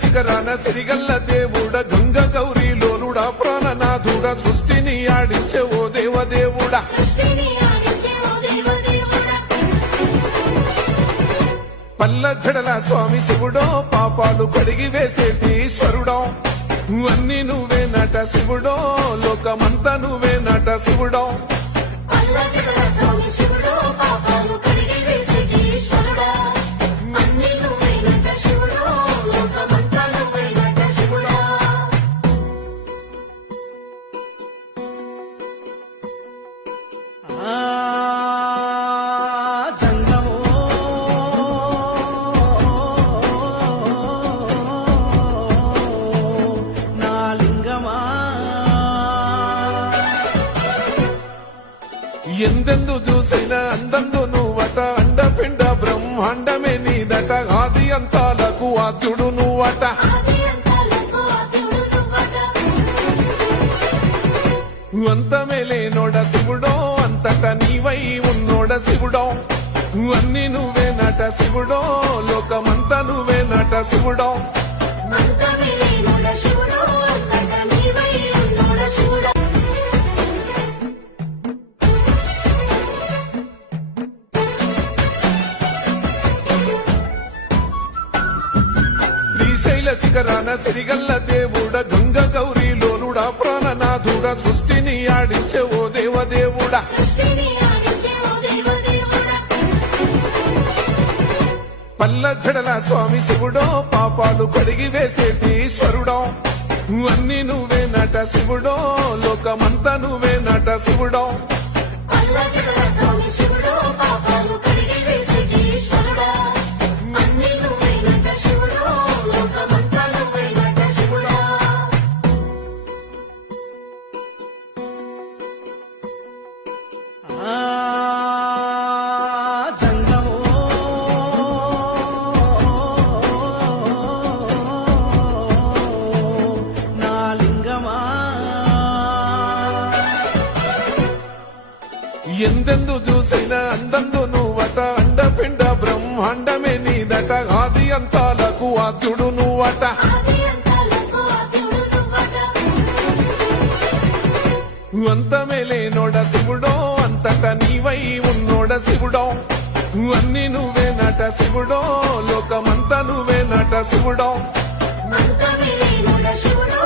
శిఖరాన సిరిగల్ల దేవుడ గంగ గౌరీ లోలుడా ప్రాణనాథుడ సృష్టిని ఆడించే ఓ దేవదేవుడా పల్ల జడల స్వామి శివుడో పాపాలు కడిగి వేసేటి ఈశ్వరుడో అన్ని నువ్వే నట శివుడో లోకమంతా నువ్వే నట శివుడో ఎందెందు చూసిన అందందు నువ్వట అండపిండ బ్రహ్మాండమే నీదట ఆది అంతాలకు ఆద్యుడు నువ్వట అంతమే లేనోడ శివుడో అంతట నీవై ఉన్నోడ శివుడో అన్ని నువ్వే నట శివుడో లోకమంతా నువ్వే నట శివుడో శ్రీశైల శిఖరాన సిరిగల్ల దేవుడ గంగ గౌరీ లోలుడా ప్రాణనాథుడ సృష్టిని ఆడించే ఓ దేవదేవుడా పల్ల జడల స్వామి శివుడో పాపాలు కడిగి వేసేటి ఈశ్వరుడో అన్ని నువ్వే నట శివుడో లోకమంతా నువ్వే నట శివుడో ఎందెందు చూసిన అందందు నువ్వట అండపిండ బ్రహ్మాండమే నీదట ఆది అంతాలకు ఆద్యుడు నువ్వట అంతమే లేనోడ శివుడో అంతట నీవై ఉన్నోడ శివుడో అన్ని నువ్వే నట శివుడో లోకమంతా నువ్వే నట శివుడో శివుడో